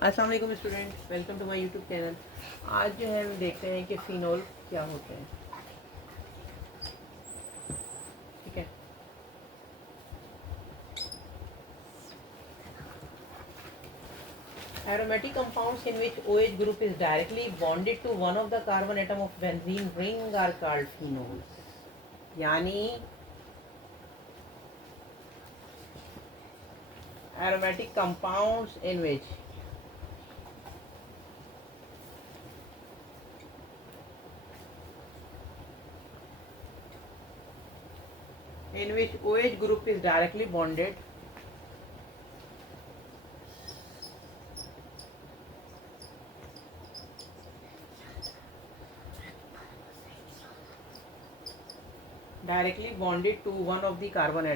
अस्सलाम वालेकुम student, welcome to my YouTube channel. आज जो है हम देखते हैं कि फिनोल क्या होते हैं। ठीक है, aromatic compounds in which OH group is directly bonded to one of the carbon atom of benzene ring are called phenols। यानी aromatic compounds in which OH group is directly bonded to one of the carbon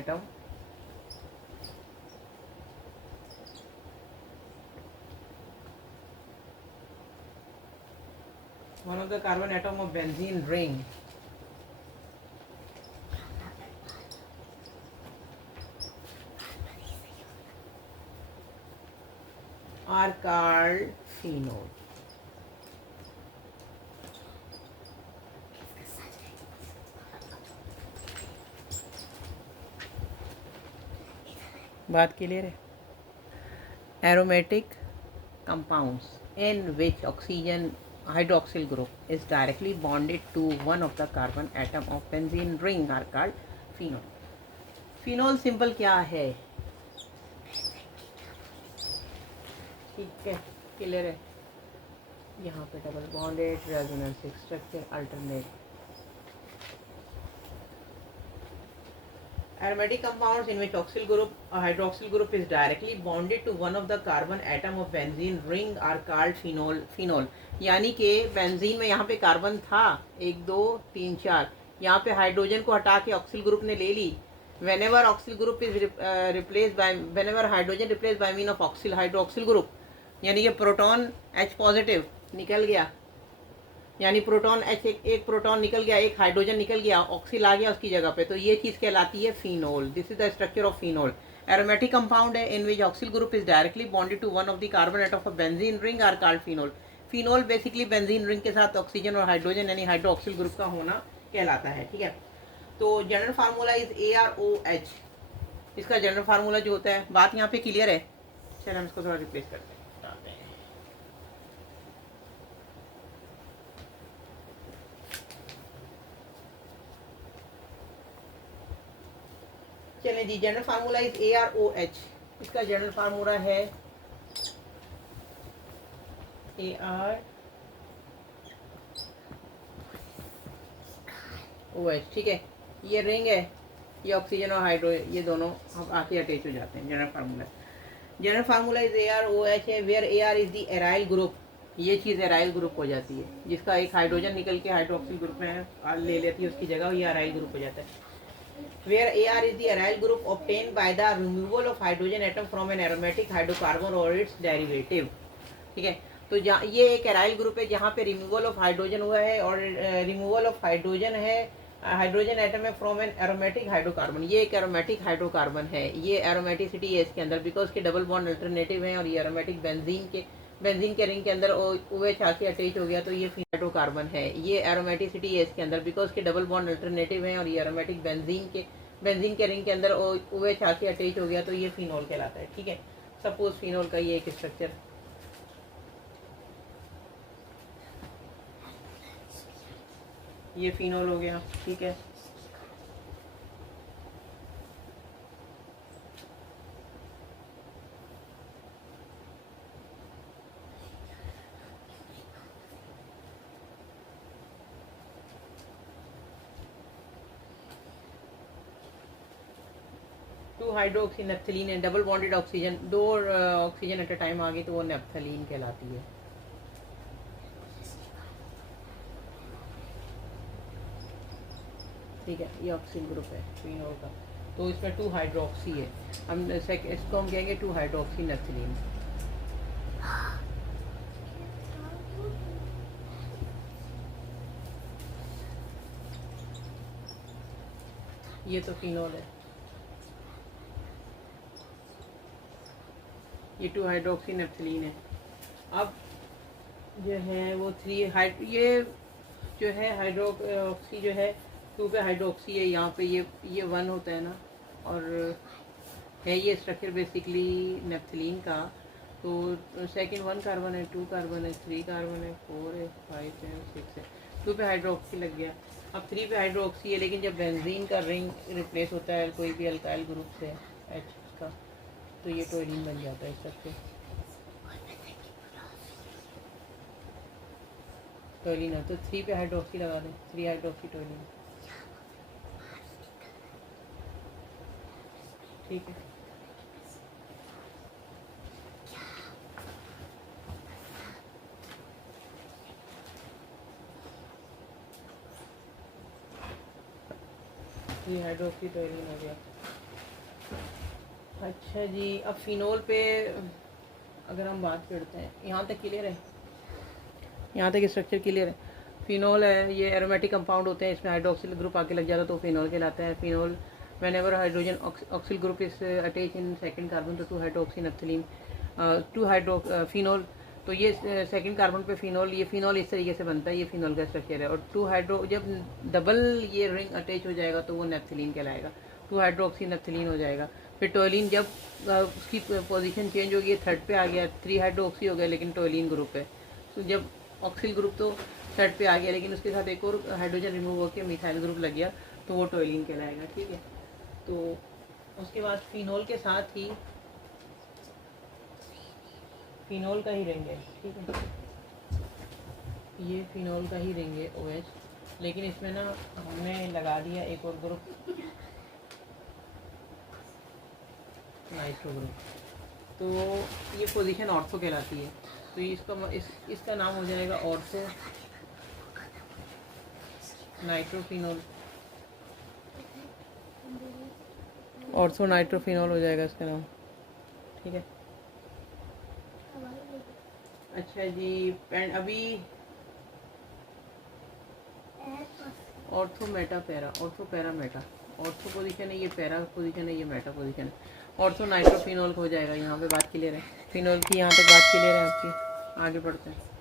atom of benzene ring are called phenol। बात clear है। Aromatic compounds in which oxygen hydroxyl group is directly bonded to one of the carbon atom of benzene ring are called phenol। phenol simple क्या है? ठीक है, clear है। यहाँ पे double bonded resonance structure alternate. Aromatic compounds in which hydroxyl group is directly bonded to one of the carbon atom of benzene ring are called phenol। यानी कि benzene में यहाँ पे कार्बन था 1 2 3 4, यहाँ पे हाइड्रोजन को हटा के ऑक्सिल ग्रुप ने ले ली। whenever oxyl group is replaced by whenever hydrogen replaced by mean of hydroxyl group, यानी कि प्रोटॉन H पॉजिटिव निकल गया, यानी प्रोटॉन H एक प्रोटॉन निकल गया, एक हाइड्रोजन निकल गया, ऑक्सील आ गया उसकी जगह पे, तो ये चीज़ कहलाती है phenol. This is the structure of phenol. Aromatic compound है in which hydroxyl group is directly bonded to one of the carbon atom of benzene ring are called phenol. Phenol basically benzene ring के साथ oxygen और hydrogen यानी hydroxyl group का होना कहलाता है। ठीक है, तो जनरल फार्मूला इज ArOH। इसका जनरल फार्मूला जो होता है, बात यहाँ पे क्लियर है। चलिए हम इसको थोड़ा रिप्लेस करते हैं। चलें जी, जनरल फार्मूला इज ArOH। इसका जनरल फार्मूला है ArOH। ठीक है, ये रिंग है, ये ऑक्सीजन और हाइड्रो ये दोनों आके अटैच हो जाते हैं। जनरल फार्मूला इज ArOH है, where AR is the aryl group. ये चीज़ एराइल ग्रुप हो जाती है, जिसका एक हाइड्रोजन निकल के हाइड्रोक्सिल ग्रुप में ले लेती है उसकी जगह, ये एराइल ग्रुप हो जाता है। where AR is the aryl group obtained by the removal of hydrogen atom from an aromatic hydrocarbon or its derivative। ठीक है, तो ये एक एराइल ग्रुप है जहाँ पे रिमूवल ऑफ हाइड्रोजन हुआ है और रिमूवल ऑफ हाइड्रोजन है, हाइड्रोजन एटम है फ्रॉम एन एरोमेटिक हाइड्रोकार्बन। ये एक एरोमेटिक हाइड्रोकार्बन है, ये एरोमेटिसिटी है इसके अंदर बिकॉज के डबल बॉन्ड अल्टरनेटिव है, और ये एरोमेटिक बेंजीन के रिंग के अंदर OH आके अटैच हो गया तो ये हाइड्रोकार्बन है। ये एरोमेटिसिटी है इसके अंदर बिकॉज के डबल बॉन्ड अल्टरनेटिव है, और ये एरोमेटिक बेंजीन के रिंग के अंदर OH आके अटैच हो गया तो ये फिनोल कहलाता है। ठीक है, सपोज फिनोल का ये एक स्ट्रक्चर, ये फिनोल हो गया। ठीक है, टू हाइड्रोक्सी नेप्थलीन है, double bonded oxygen, 2 oxygen at a time आ गई तो वो नेप्थलीन कहलाती है। ठीक है, ये ऑक्सीजन ग्रुप है फिनोल का, तो इसमें 2 हाइड्रोक्सी है, हम इसको हम कहेंगे 2 हाइड्रोक्सी नेप्थलीन। ये तो फिनोल है, ये 2 हाइड्रोक्सी नेप्थलीन है। अब जो है वो ये जो है हाइड्रोक्सी जो है 2 पे हाइड्रोक्सी है, यहाँ पे ये 1 होता है ना, और है ये स्ट्रक्चर बेसिकली नेफ्थलीन का। तो सेकंड 1 कार्बन है, 2 कार्बन है, 3 कार्बन है, 4 है, 5 है, 6 है। 2 पे हाइड्रोक्सी लग गया। अब 3 पे हाइड्रोक्सी है, लेकिन जब बेंजीन का रिंग रिप्लेस होता है कोई भी अल्काइल ग्रुप से H का, तो ये टोलिन बन जाता है इस सबसे। टोलिन है तो 3 पे हाइड्रोक्सी लगा दें, 3 हाइड्रोक्सी टोलिन। ठीक है, जी हाइड्रोक्सी टोलिन हो गया। अच्छा जी, अब फिनोल पे अगर हम बात करते हैं, यहाँ तक क्लियर है, यहाँ तक स्ट्रक्चर क्लियर है। फिनोल है, ये एरोमेटिक कंपाउंड होते हैं, इसमें हाइड्रोक्सिल ग्रुप आके लग जाता है तो फिनोल कहलाता है। Phenol whenever hydrogen oxyl group is attached in second carbon to 2 hydroxynephthalene 2 hydro phenol, तो ये सेकंड कार्बन पे फिनोल, ये फिनोल इस तरीके से बनता है, ये फिनोल का स्ट्रक्चर है। और 2 हाइड्रो जब डबल ये रिंग अटैच हो जाएगा तो वो नेफ्थलीन कहलाएगा, 2 हाइड्रोक्सी नेफ्थलीन हो जाएगा। फिर टोलिन जब उसकी पोजीशन चेंज होगी, थर्ड पे आ गया, 3 हाइड्रोक्सी हो गया लेकिन टोलिन ग्रुप है। तो जब ऑक्सिल ग्रुप तो थर्ड पे आ गया, लेकिन उसके साथ एक और हाइड्रोजन रिमूव होकर मिथाइल ग्रुप लग गया तो वो टोलिन कहलाएगा। ठीक है, तो उसके बाद फिनोल के साथ ही फिनोल का ही रिंग है। ठीक है, ये फिनोल का ही रिंग है OH, लेकिन इसमें ना हमने लगा दिया एक और ग्रुप, नाइट्रो ग्रुप। तो ये पोजीशन ऑर्थो कहलाती है। तो इसका नाम हो जाएगा ऑर्थो नाइट्रोफिनोल, ऑर्थो नाइट्रोफिनोल हो जाएगा इसका नाम। ठीक है, अच्छा जी, अभी ortho Meta para, ortho para Meta, ortho position है, ये पैरा पोजीशन है, ये मेटा पोजीशन है। ऑर्थो नाइट्रोफिनोल हो जाएगा। यहाँ पे बात क्लियर है, फिनोल की यहाँ तक बात क्लियर है आपकी, आगे बढ़ते हैं।